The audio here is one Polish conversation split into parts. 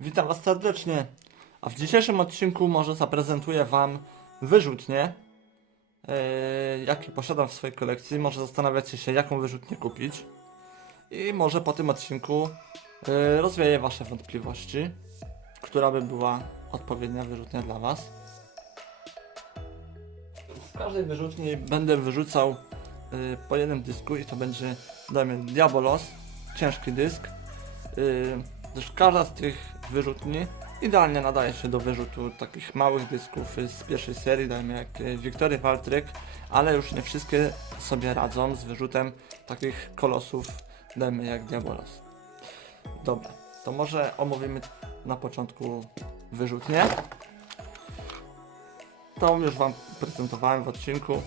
Witam Was serdecznie. A w dzisiejszym odcinku może zaprezentuję Wam wyrzutnię, yy, jaki posiadam w swojej kolekcji. Może zastanawiacie się, jaką wyrzutnię kupić. I może po tym odcinku yy, rozwieję Wasze wątpliwości, która by była odpowiednia wyrzutnia dla Was. W każdej wyrzutni będę wyrzucał yy, po jednym dysku i to będzie, dajmy, Diabolos, ciężki dysk. Yy, gdyż każda z tych wyrzutni idealnie nadaje się do wyrzutu takich małych dysków z pierwszej serii, dajmy jak Victory Valtryk, ale już nie wszystkie sobie radzą z wyrzutem takich kolosów, dajmy jak Diabolos. Dobra, to może omówimy na początku wyrzutnie. To już Wam prezentowałem w odcinku.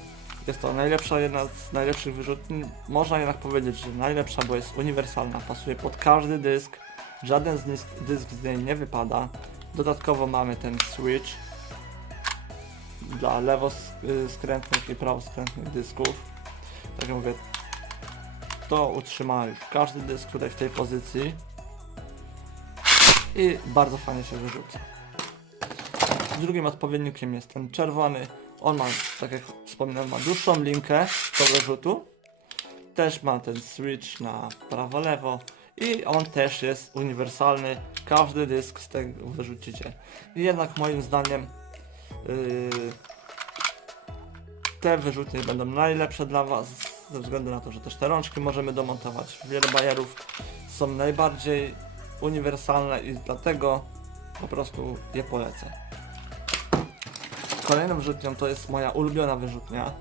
Jest to najlepsza, jedna z najlepszych wyrzutni. Można jednak powiedzieć, że najlepsza, bo jest uniwersalna, pasuje pod każdy dysk. Żaden z dysk, dysk z niej nie wypada. Dodatkowo mamy ten switch dla lewoskrętnych i prawoskrętnych dysków. Tak jak mówię, to utrzyma już każdy dysk tutaj w tej pozycji i bardzo fajnie się wyrzuca. Drugim odpowiednikiem jest ten czerwony. On ma, tak jak wspominałem, ma dłuższą linkę do wyrzutu. Też ma ten switch na prawo-lewo i on też jest uniwersalny. Każdy dysk z tego wyrzucicie. Jednak moim zdaniem yy, te wyrzutnie będą najlepsze dla Was ze względu na to, że też te rączki możemy domontować. Wiele bajerów są najbardziej uniwersalne i dlatego po prostu je polecę. Kolejną wyrzutnią to jest moja ulubiona wyrzutnia.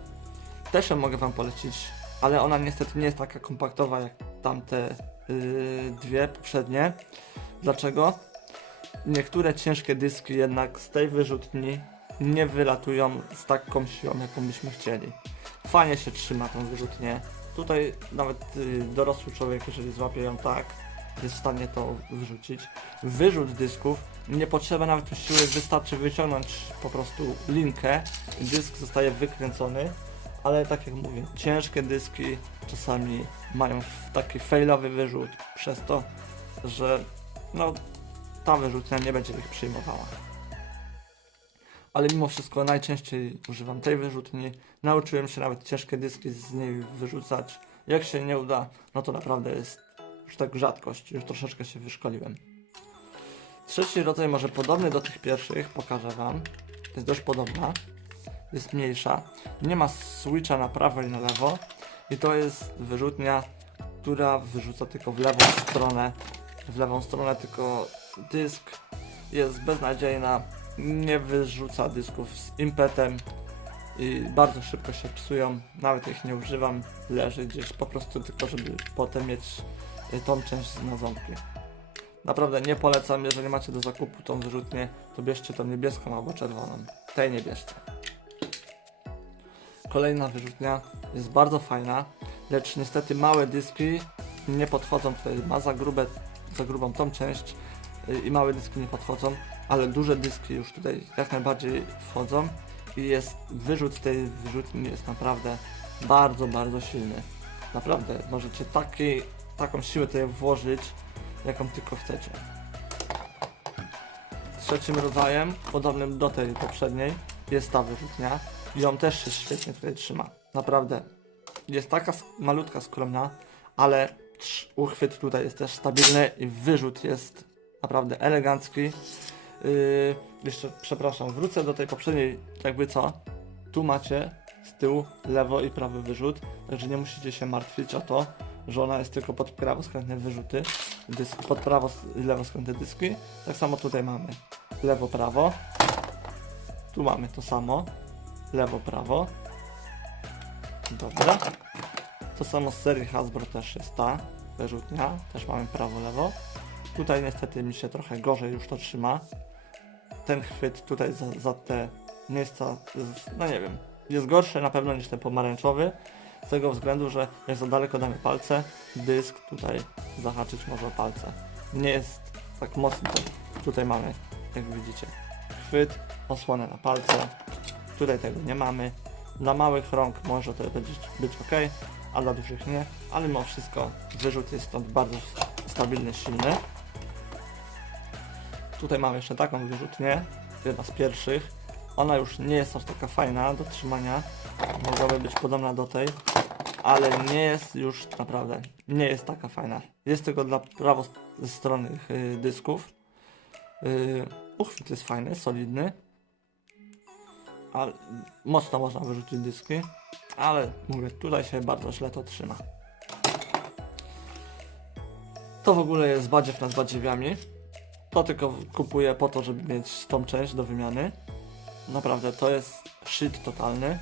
Też ją mogę Wam polecić, ale ona niestety nie jest taka kompaktowa jak tamte dwie poprzednie. Dlaczego? Niektóre ciężkie dyski jednak z tej wyrzutni nie wylatują z taką siłą, jaką byśmy chcieli. Fajnie się trzyma tą wyrzutnię. Tutaj nawet yy, dorosły człowiek, jeżeli złapie ją tak, jest w stanie to wyrzucić. Wyrzut dysków nie potrzeba nawet siły, wystarczy wyciągnąć po prostu linkę dysk zostaje wykręcony. Ale tak jak mówię, ciężkie dyski czasami mają taki failowy wyrzut przez to, że no ta wyrzutnia nie będzie ich przyjmowała. Ale mimo wszystko najczęściej używam tej wyrzutni. Nauczyłem się nawet ciężkie dyski z niej wyrzucać. Jak się nie uda, no to naprawdę jest już tak rzadkość, już troszeczkę się wyszkoliłem. Trzeci rodzaj, może podobny do tych pierwszych, pokażę Wam. Jest dość podobna. Jest mniejsza. Nie ma switcha na prawo i na lewo. I to jest wyrzutnia, która wyrzuca tylko w lewą stronę. W lewą stronę tylko dysk jest beznadziejna. Nie wyrzuca dysków z impetem. I bardzo szybko się psują. Nawet ich nie używam. Leży gdzieś po prostu tylko, żeby potem mieć y, tą część na ząbki. Naprawdę nie polecam, jeżeli macie do zakupu tą wyrzutnię, to bierzcie tą niebieską albo czerwoną. Tej nie bierzcie. Kolejna wyrzutnia jest bardzo fajna, lecz niestety małe dyski nie podchodzą tutaj, ma za, grube, za grubą tą część y, i małe dyski nie podchodzą, ale duże dyski już tutaj jak najbardziej wchodzą i jest wyrzut tej wyrzutni jest naprawdę bardzo, bardzo silny. Naprawdę, możecie taki, taką siłę tutaj włożyć, jaką tylko chcecie. Trzecim rodzajem, podobnym do tej poprzedniej, jest ta wyrzutnia. I ją też się świetnie tutaj trzyma. Naprawdę. Jest taka malutka, skromna, ale uchwyt tutaj jest też stabilny i wyrzut jest naprawdę elegancki. Yy, jeszcze, przepraszam, wrócę do tej poprzedniej, jakby co. Tu macie z tyłu lewo i prawy wyrzut, także nie musicie się martwić o to, że ona jest tylko pod prawoskrętne wyrzuty, dysk, pod prawo i lewoskrętne dyski. Tak samo tutaj mamy lewo, prawo. Tu mamy to samo, lewo, prawo. Dobra. To samo z serii Hasbro też jest ta wyrzutnia, też mamy prawo, lewo. Tutaj niestety mi się trochę gorzej już to trzyma. Ten chwyt tutaj za, za te miejsca, jest, no nie wiem, jest gorszy na pewno niż ten pomarańczowy. Z tego względu, że jak za daleko damy palce, dysk tutaj zahaczyć może palce. Nie jest tak mocno. Tutaj mamy, jak widzicie, chwyt, osłonę na palce. Tutaj tego nie mamy. Dla małych rąk może to być, być ok, a dla dużych nie, ale mimo wszystko wyrzut jest stąd bardzo stabilny, silny. Tutaj mamy jeszcze taką wyrzutnię, jedna z pierwszych. Ona już nie jest aż taka fajna do trzymania, mogłaby być podobna do tej, ale nie jest już naprawdę, nie jest taka fajna. Jest tylko dla prawostronnych y, dysków. Y, uchwyt jest fajny, solidny, ale mocno można wyrzucić dyski, ale mówię, tutaj się bardzo źle to trzyma. To w ogóle jest badziew nad badziewiami. To tylko kupuję po to, żeby mieć tą część do wymiany. Naprawdę, to jest shit totalny.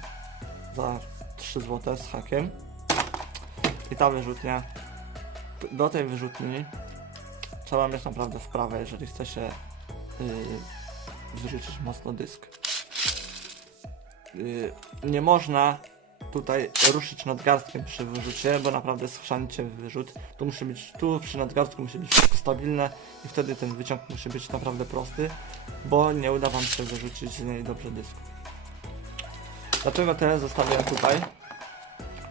Za 3 zł z hakiem. I ta wyrzutnia. Do tej wyrzutni trzeba mieć naprawdę wprawę, jeżeli chce się yy, wyrzucić mocno dysk. Yy, nie można tutaj ruszyć nadgarstkiem przy wyrzucie, bo naprawdę schrzanicie wyrzut. Tu musi być, tu przy nadgarstku musi być wszystko stabilne i wtedy ten wyciąg musi być naprawdę prosty, bo nie uda wam się wyrzucić z niej dobrze dysku. Dlaczego te zostawiam tutaj?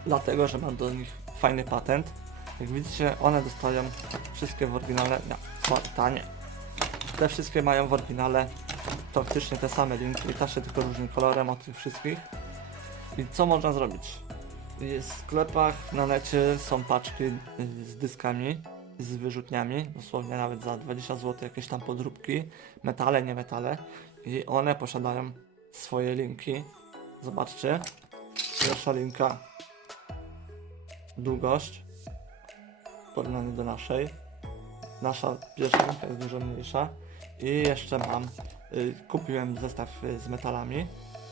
Dlatego, że mam do nich fajny patent. Jak widzicie, one dostają wszystkie w oryginale, sorry, tanie. Te wszystkie mają w oryginale praktycznie te same linki, ta się tylko różni kolorem od tych wszystkich. I co można zrobić? W sklepach na necie są paczki y, z dyskami, z wyrzutniami, dosłownie nawet za 20 zł jakieś tam podróbki, metale, nie metale. I one posiadają swoje linki. Zobaczcie. Pierwsza linka długość w porównaniu do naszej. Nasza pierwsza linka jest dużo mniejsza. I jeszcze mam, y, kupiłem zestaw y, z metalami,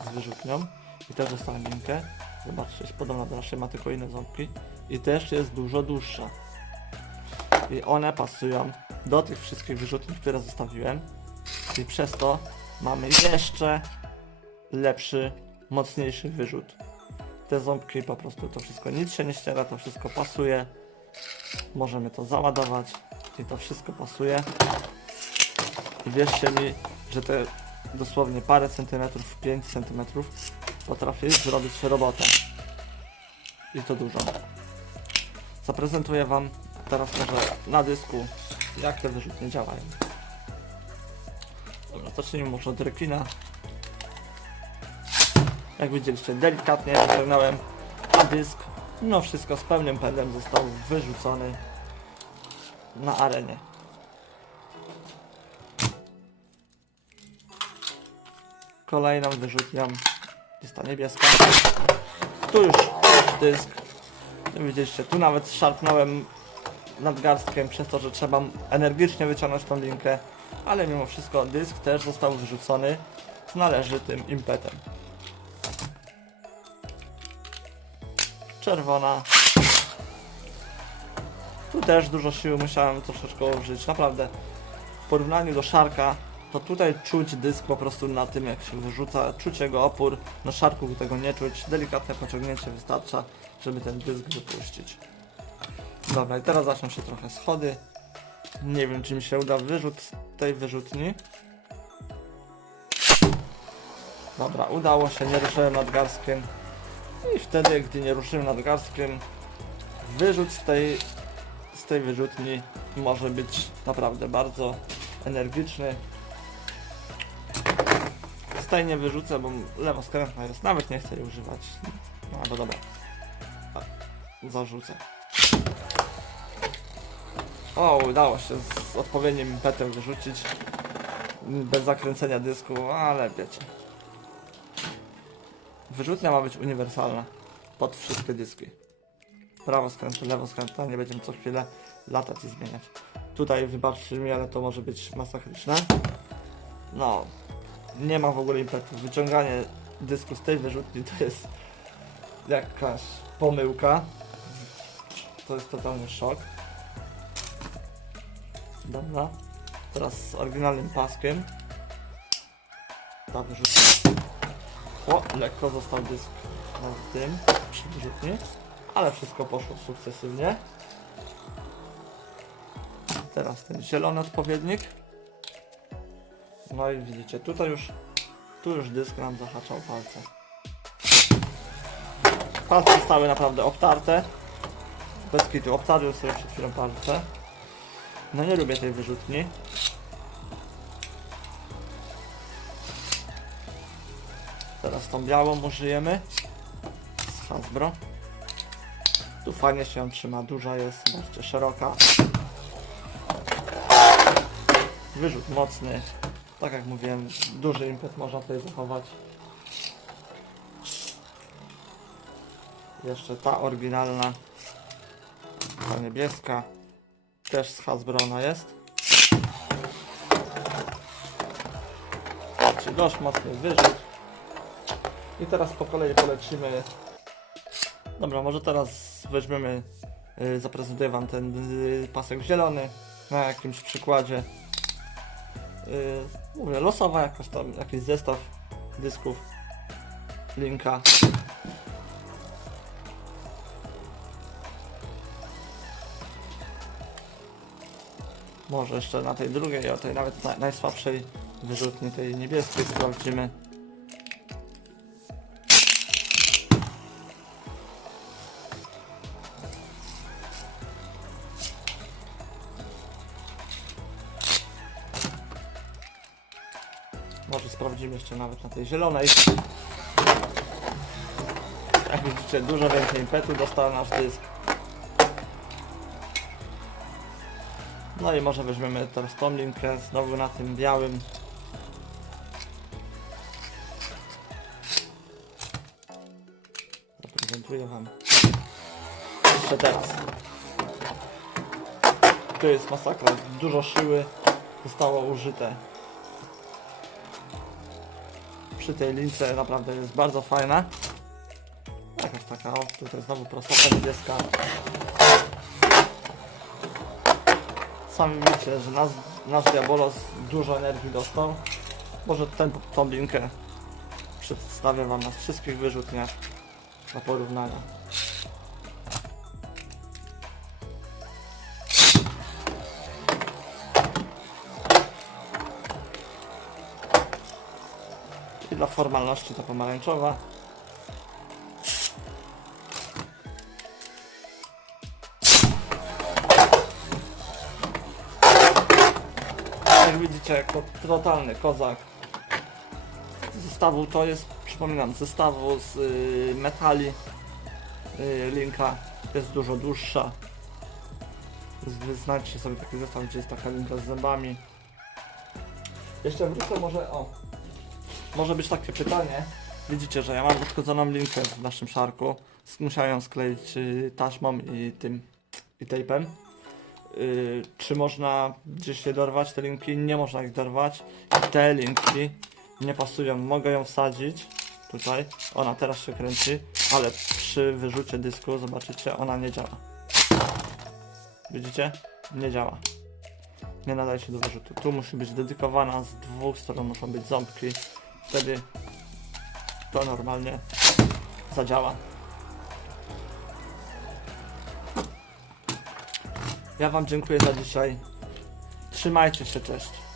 z wyrzutnią i też dostałem linkę. Zobaczcie, jest podobna do naszej, ma tylko inne ząbki i też jest dużo dłuższa. I one pasują do tych wszystkich wyrzutni, które zostawiłem. I przez to mamy jeszcze lepszy, mocniejszy wyrzut. Te ząbki po prostu to wszystko nic się nie ściera, to wszystko pasuje. Możemy to załadować i to wszystko pasuje. Wierzcie mi, że te dosłownie parę centymetrów, 5 centymetrów potrafi zrobić robotę. I to dużo. Zaprezentuję Wam teraz może na dysku, jak te wyrzutnie działają. Dobra, zacznijmy może od rekina. Jak widzieliście, delikatnie wyciągnąłem dysk. No wszystko z pełnym pędem został wyrzucony na arenie. Kolejną wyrzutnią jest ta niebieska. Tu już dysk. Widzieliście, tu nawet szarpnąłem nadgarstkiem przez to, że trzeba energicznie wyciągnąć tą linkę, ale mimo wszystko dysk też został wyrzucony z należytym impetem. Czerwona. Tu też dużo siły musiałem troszeczkę użyć, naprawdę. W porównaniu do szarka, to tutaj czuć dysk po prostu na tym jak się wyrzuca, czuć jego opór, na szarku tego nie czuć, delikatne pociągnięcie wystarcza, żeby ten dysk wypuścić. Dobra, i teraz zaczną się trochę schody. Nie wiem, czy mi się uda wyrzut z tej wyrzutni. Dobra, udało się, nie ruszyłem nadgarstkiem. I wtedy, gdy nie ruszyłem nadgarstkiem, wyrzut z tej, z tej wyrzutni może być naprawdę bardzo energiczny. Tej nie wyrzucę, bo lewoskrętna jest, nawet nie chcę jej używać. No bo dobra. Zarzucę. O, udało się z odpowiednim impetem wyrzucić. Bez zakręcenia dysku, ale wiecie. Wyrzutnia ma być uniwersalna. Pod wszystkie dyski. Prawo skrętne, lewo skrętne, nie będziemy co chwilę latać i zmieniać. Tutaj wybaczcie mi, ale to może być masakryczne. No, nie ma w ogóle impetu. Wyciąganie dysku z tej wyrzutni to jest jakaś pomyłka. To jest totalny szok. Dobra. Teraz z oryginalnym paskiem. Ta wyrzutnia. O, lekko został dysk na tym przy wyrzutni. Ale wszystko poszło sukcesywnie. Teraz ten zielony odpowiednik. No i widzicie, tutaj już, tu już dysk nam zahaczał palce. Palce zostały naprawdę obtarte. Bez kitu, obtarłem sobie przed chwilą palce. No nie lubię tej wyrzutni. Teraz tą białą użyjemy z Hasbro. Tu fajnie się trzyma, duża jest, bardzo szeroka. Wyrzut mocny, tak jak mówiłem, duży impet można tutaj zachować. Jeszcze ta oryginalna. Ta niebieska. Też z Hasbro ona jest. Czyli dość mocny wyrzut. I teraz po kolei polecimy. Dobra, może teraz weźmiemy, yy, zaprezentuję Wam ten yy, pasek zielony na jakimś przykładzie. Yy, mówię, losowa jakoś tam, jakiś zestaw dysków linka. Może jeszcze na tej drugiej, o tej nawet na, najsłabszej wyrzutni, tej niebieskiej sprawdzimy. Sprawdzimy jeszcze nawet na tej zielonej. Jak widzicie, dużo więcej impetu dostał nasz dysk. No i może weźmiemy teraz tą linkę znowu na tym białym. Zaprezentuję Wam. Jeszcze teraz. Tu jest masakra, dużo siły zostało użyte. Przy tej lince naprawdę jest bardzo fajna. Jakaś taka, o, tutaj znowu prostota niebieska. Sami widzicie, że nasz, nasz Diabolos dużo energii dostał. Może ten, tą linkę przedstawię Wam na wszystkich wyrzutniach na porównania. Dla formalności ta pomarańczowa. Jak widzicie, jako totalny kozak. Zestawu to jest, przypominam, zestawu z y, metali y, linka jest dużo dłuższa. Znajdźcie sobie taki zestaw, gdzie jest taka linka z zębami. Jeszcze wrócę może, o, może być takie pytanie. Widzicie, że ja mam uszkodzoną linkę w naszym szarku. Musiałem skleić y, taśmą i tym i tapem. Y, czy można gdzieś je dorwać te linki? Nie można ich dorwać. Te linki nie pasują. Mogę ją wsadzić tutaj. Ona teraz się kręci, ale przy wyrzucie dysku zobaczycie, ona nie działa. Widzicie? Nie działa. Nie nadaje się do wyrzutu. Tu musi być dedykowana, z dwóch stron muszą być ząbki. Wtedy to normalnie zadziała. Ja Wam dziękuję za dzisiaj. Trzymajcie się, cześć.